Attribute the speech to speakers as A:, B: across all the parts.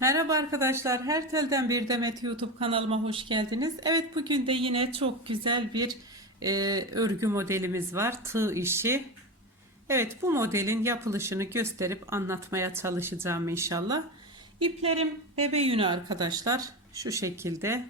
A: Merhaba arkadaşlar, Her Telden Bir Demet YouTube kanalıma hoş geldiniz. Evet bugün de yine çok güzel bir e, örgü modelimiz var, tığ işi. Evet bu modelin yapılışını gösterip anlatmaya çalışacağım inşallah. İplerim bebe yünü arkadaşlar, şu şekilde.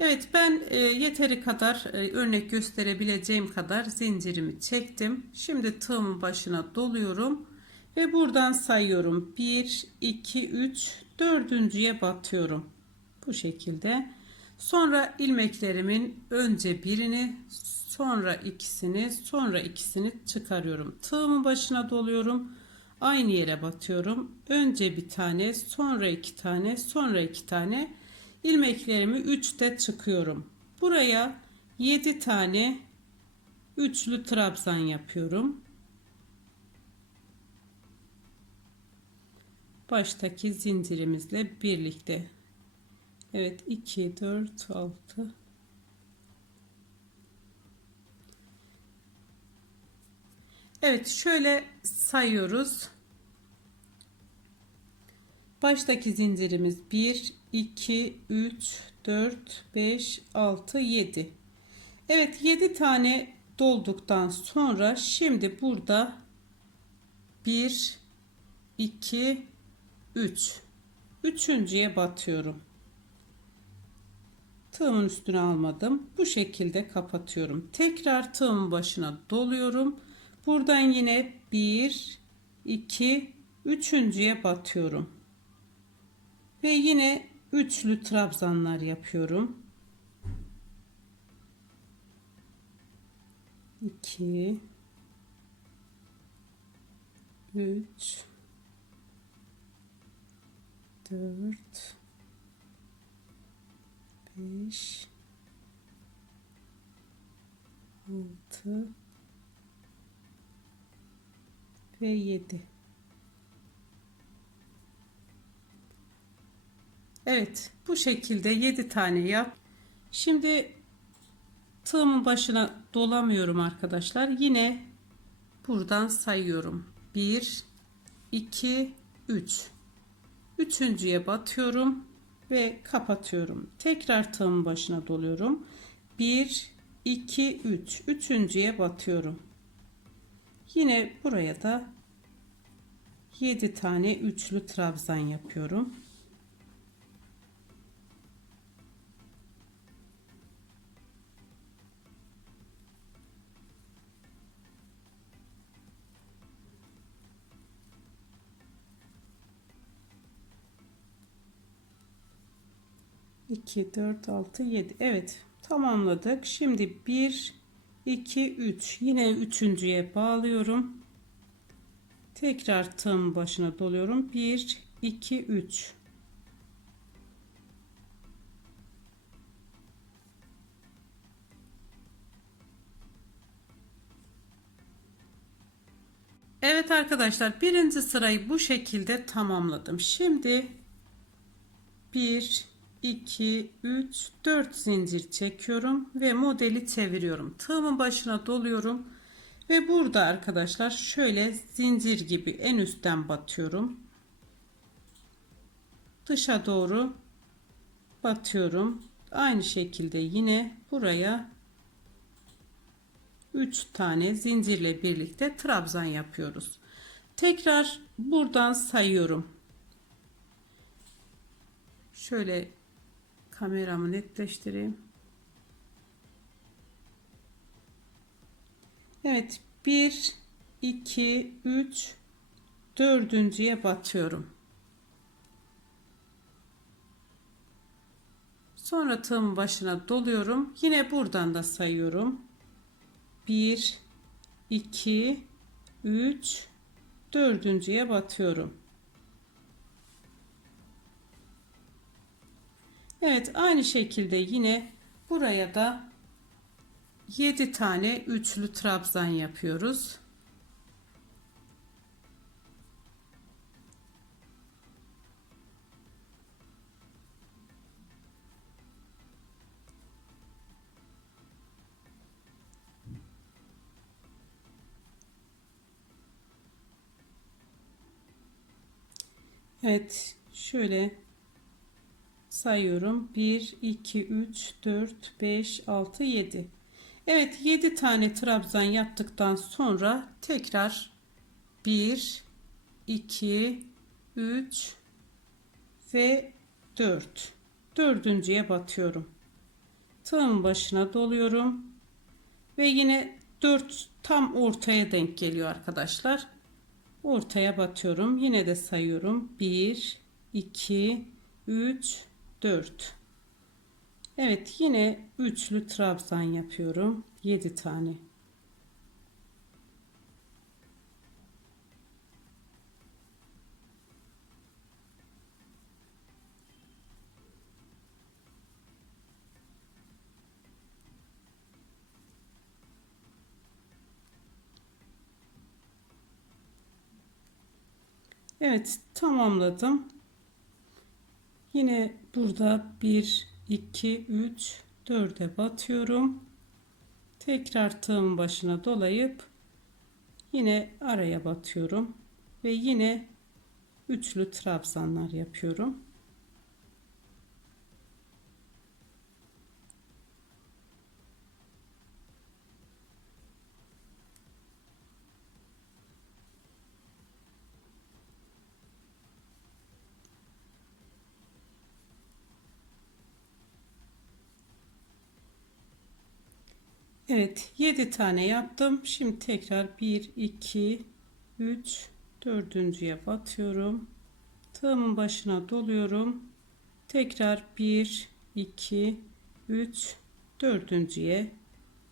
A: Evet ben e, yeteri kadar e, örnek gösterebileceğim kadar zincirimi çektim. Şimdi tığımın başına doluyorum. Ve buradan sayıyorum. 1, 2, 3, dördüncüye batıyorum. Bu şekilde. Sonra ilmeklerimin önce birini, sonra ikisini, sonra ikisini çıkarıyorum. Tığımın başına doluyorum. Aynı yere batıyorum. Önce bir tane, sonra iki tane, sonra iki tane. ilmeklerimi 3'te çıkıyorum. Buraya 7 tane üçlü trabzan yapıyorum. Baştaki zincirimizle birlikte. Evet 2 4 6 Evet şöyle sayıyoruz. Baştaki zincirimiz 1 2 3 4 5 6 7. Evet 7 tane dolduktan sonra şimdi burada 1 2 3 üçüncüye batıyorum. Tığımın üstüne almadım. Bu şekilde kapatıyorum. Tekrar tığımın başına doluyorum. Buradan yine 1 2 üçüncüye batıyorum. Ve yine üçlü trabzanlar yapıyorum. 2 3 dört, beş, altı ve yedi. Evet, bu şekilde yedi tane yap. Şimdi tığımın başına dolamıyorum arkadaşlar. Yine buradan sayıyorum. 1 2 3 Üçüncüye batıyorum ve kapatıyorum. Tekrar tığımın başına doluyorum. 1 2 3 üçüncüye batıyorum. Yine buraya da 7 tane üçlü trabzan yapıyorum. 2 4 6 7 evet tamamladık. Şimdi 1 2 3 yine üçüncüye bağlıyorum. Tekrar tığım başına doluyorum. 1 2 3 Evet arkadaşlar birinci sırayı bu şekilde tamamladım. Şimdi 1 2 3 4 zincir çekiyorum ve modeli çeviriyorum. Tığımın başına doluyorum ve burada arkadaşlar şöyle zincir gibi en üstten batıyorum. Dışa doğru batıyorum. Aynı şekilde yine buraya 3 tane zincirle birlikte trabzan yapıyoruz. Tekrar buradan sayıyorum. Şöyle kameramı netleştireyim. Evet 1 2 3 dördüncüye batıyorum. Sonra tığımın başına doluyorum. Yine buradan da sayıyorum. 1 2 3 dördüncüye batıyorum. Evet aynı şekilde yine buraya da 7 tane üçlü trabzan yapıyoruz. Evet şöyle sayıyorum. 1 2 3 4 5 6 7 Evet 7 tane trabzan yaptıktan sonra tekrar 1 2 3 ve 4 dördüncüye batıyorum. Tığın başına doluyorum. Ve yine 4 tam ortaya denk geliyor arkadaşlar. Ortaya batıyorum. Yine de sayıyorum. 1 2 3 4 Evet yine üçlü trabzan yapıyorum. 7 tane. Evet tamamladım. Yine burada 1 2 3 4'e batıyorum. Tekrar tığın başına dolayıp yine araya batıyorum ve yine üçlü trabzanlar yapıyorum. Evet 7 tane yaptım. Şimdi tekrar 1 2 3 dördüncüye batıyorum. Tığımın başına doluyorum. Tekrar 1 2 3 dördüncüye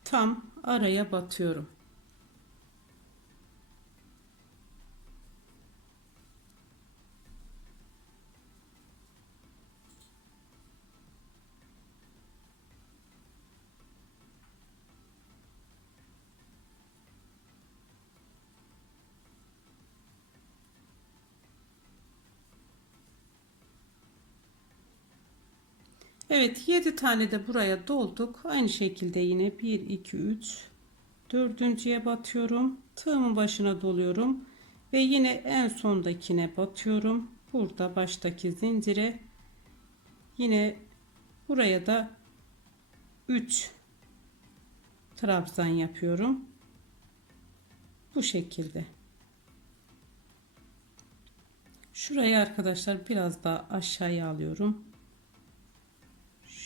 A: tam araya batıyorum. Evet 7 tane de buraya dolduk. Aynı şekilde yine 1 2 3 dördüncüye batıyorum. Tığımın başına doluyorum ve yine en sondakine batıyorum. Burada baştaki zincire yine buraya da 3 trabzan yapıyorum. Bu şekilde. Şurayı arkadaşlar biraz daha aşağıya alıyorum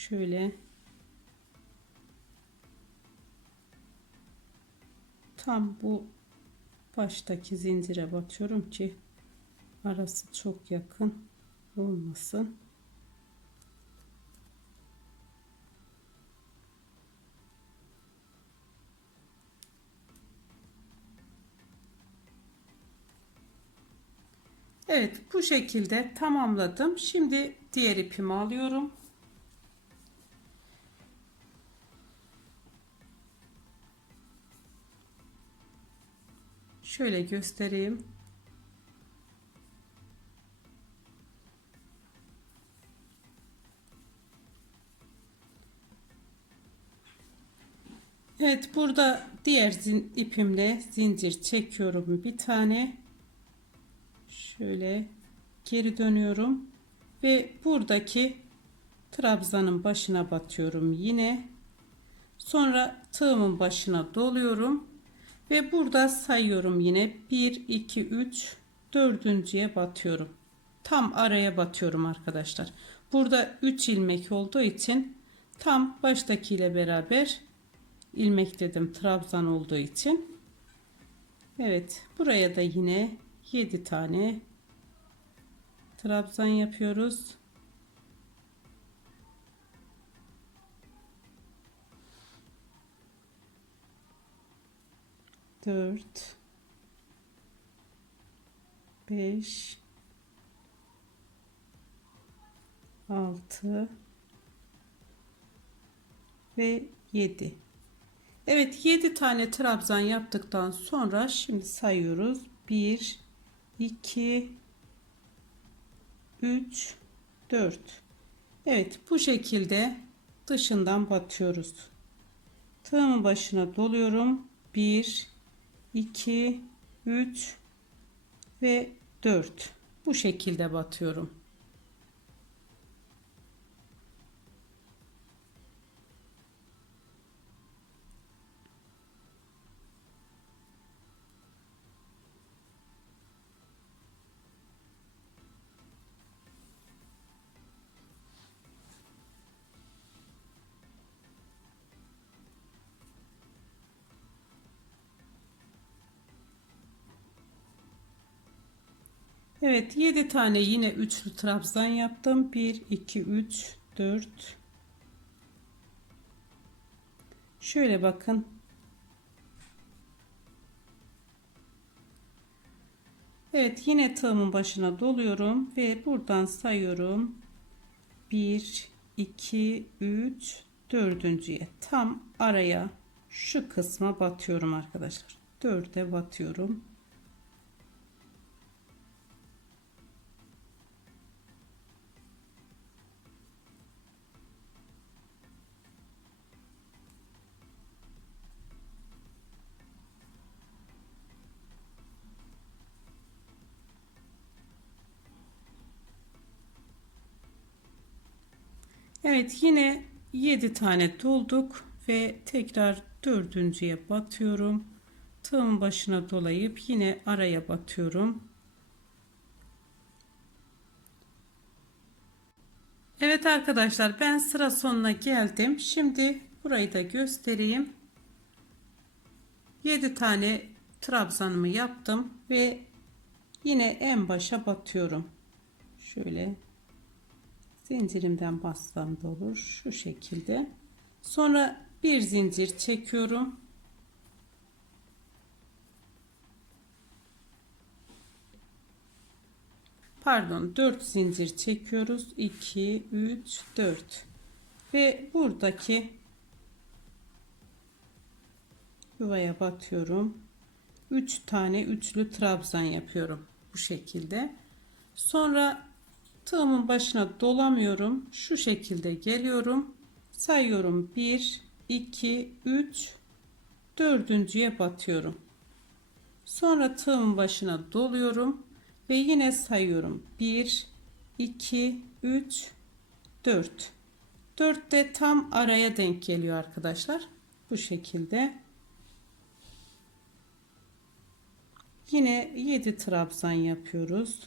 A: şöyle tam bu baştaki zincire batıyorum ki arası çok yakın olmasın. Evet bu şekilde tamamladım. Şimdi diğer ipimi alıyorum. Şöyle göstereyim. Evet burada diğer zin, ipimle zincir çekiyorum bir tane. Şöyle geri dönüyorum ve buradaki trabzanın başına batıyorum yine. Sonra tığımın başına doluyorum ve burada sayıyorum yine. 1 2 3 dördüncüye batıyorum. Tam araya batıyorum arkadaşlar. Burada 3 ilmek olduğu için tam baştaki ile beraber ilmek dedim trabzan olduğu için. Evet buraya da yine 7 tane trabzan yapıyoruz 4 5 6 ve 7 Evet 7 tane trabzan yaptıktan sonra şimdi sayıyoruz. 1 2 3 4 Evet bu şekilde dışından batıyoruz. Tığımın başına doluyorum. 1 2 3 ve 4 bu şekilde batıyorum. Evet 7 tane yine üçlü trabzan yaptım. 1 2 3 4 Şöyle bakın. Evet yine tığımın başına doluyorum ve buradan sayıyorum. 1 2 3 dördüncüye tam araya şu kısma batıyorum arkadaşlar. 4'e batıyorum. Evet yine 7 tane dolduk ve tekrar dördüncüye batıyorum. Tığın başına dolayıp yine araya batıyorum. Evet arkadaşlar ben sıra sonuna geldim. Şimdi burayı da göstereyim. 7 tane trabzanımı yaptım ve yine en başa batıyorum. Şöyle zincirimden bassam da olur şu şekilde. Sonra bir zincir çekiyorum. Pardon 4 zincir çekiyoruz. 2 3 4 ve buradaki yuvaya batıyorum. 3 tane üçlü trabzan yapıyorum bu şekilde. Sonra tığımın başına dolamıyorum. Şu şekilde geliyorum. Sayıyorum. 1 2 3 dördüncüye batıyorum. Sonra tığımın başına doluyorum ve yine sayıyorum. 1 2 3 4 4 de tam araya denk geliyor arkadaşlar. Bu şekilde. Yine 7 trabzan yapıyoruz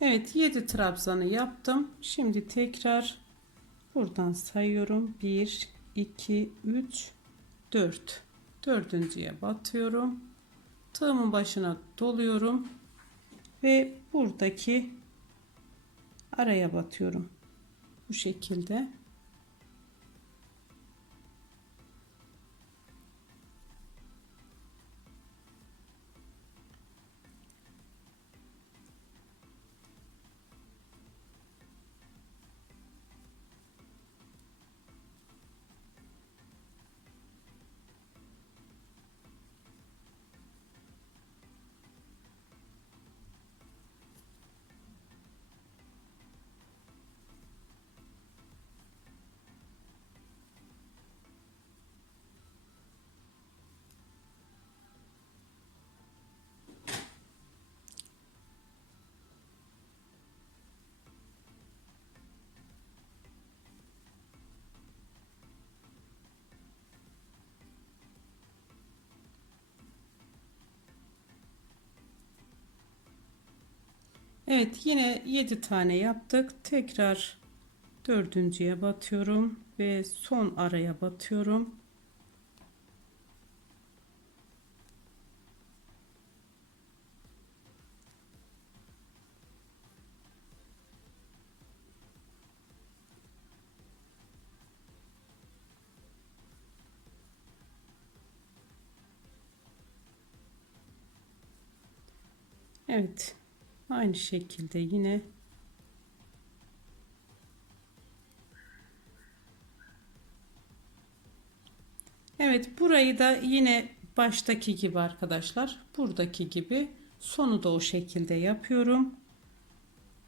A: Evet 7 trabzanı yaptım. Şimdi tekrar buradan sayıyorum. 1 2 3 4 dördüncüye batıyorum. Tığımın başına doluyorum ve buradaki araya batıyorum. Bu şekilde. Evet yine 7 tane yaptık. Tekrar dördüncüye batıyorum ve son araya batıyorum. Evet Aynı şekilde yine Evet burayı da yine baştaki gibi arkadaşlar buradaki gibi Sonu da o şekilde yapıyorum.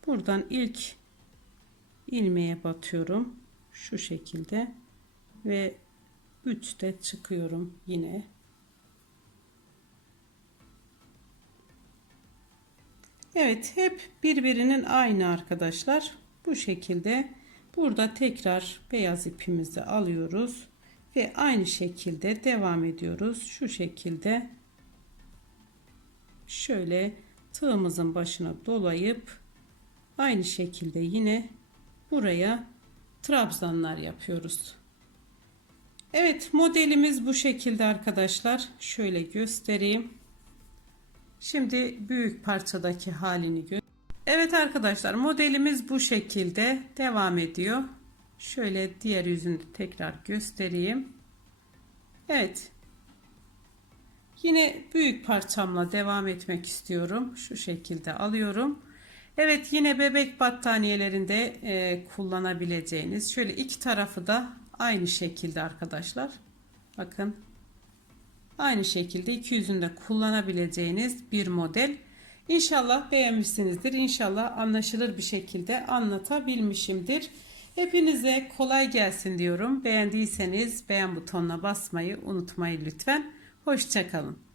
A: Buradan ilk ilmeğe batıyorum. Şu şekilde ve 3'te çıkıyorum yine. Evet hep birbirinin aynı arkadaşlar. Bu şekilde burada tekrar beyaz ipimizi alıyoruz ve aynı şekilde devam ediyoruz. Şu şekilde şöyle tığımızın başına dolayıp aynı şekilde yine buraya trabzanlar yapıyoruz. Evet modelimiz bu şekilde arkadaşlar. Şöyle göstereyim. Şimdi büyük parçadaki halini gö Evet arkadaşlar modelimiz bu şekilde devam ediyor. Şöyle diğer yüzünü tekrar göstereyim. Evet. Yine büyük parçamla devam etmek istiyorum. Şu şekilde alıyorum. Evet yine bebek battaniyelerinde e, kullanabileceğiniz şöyle iki tarafı da aynı şekilde arkadaşlar. Bakın aynı şekilde iki yüzünde kullanabileceğiniz bir model. İnşallah beğenmişsinizdir. İnşallah anlaşılır bir şekilde anlatabilmişimdir. Hepinize kolay gelsin diyorum. Beğendiyseniz beğen butonuna basmayı unutmayın lütfen. Hoşçakalın.